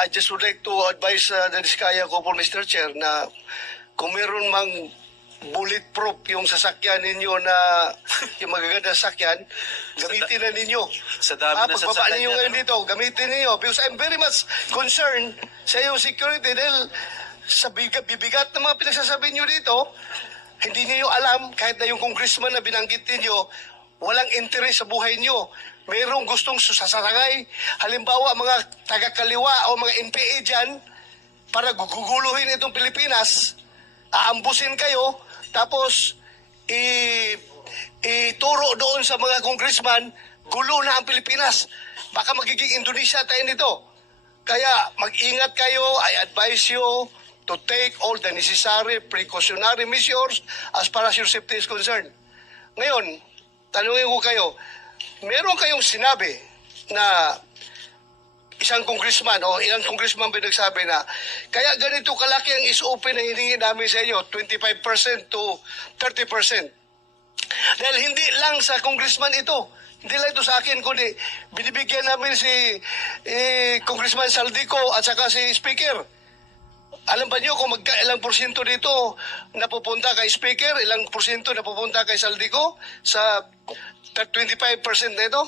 I just would like to advise the Diskaya ko po, Mr. Chair, na kung meron mang bulletproof yung sasakyan ninyo na yung magaganda sasakyan, gamitin na ninyo. Sa dami na pagbaba sasakyan ninyo niya, ngayon dito, gamitin ninyo. Because I'm very much concerned sa iyong security dahil sa bibigat ng mga pinagsasabi nyo dito, hindi niyo alam, kahit na yung congressman na binanggit niyo, walang interes sa buhay niyo. Mayroong gustong sasarangay. Halimbawa, mga taga-kaliwa o mga NPA dyan, para guguluhin itong Pilipinas, aambusin kayo, tapos ituro doon sa mga congressman, gulo na ang Pilipinas. Baka magiging Indonesia tayo nito. Kaya mag-ingat kayo, I advise you to take all the necessary precautionary measures as far as your safety is concerned. Ngayon, tanungin ko kayo, meron kayong sinabi na isang congressman o ilang congressman ba nagsabi na kaya ganito kalaki ang SOP na hiningi namin sa inyo, 25% to 30%. Dahil hindi lang sa congressman ito, hindi lang ito sa akin, kundi binibigyan namin si Congressman Saldico at saka si Speaker. Alam ba niyo kung ilang porsyento dito napupunta kay Speaker, ilang porsyento napupunta kay Saldico sa 25% na ito?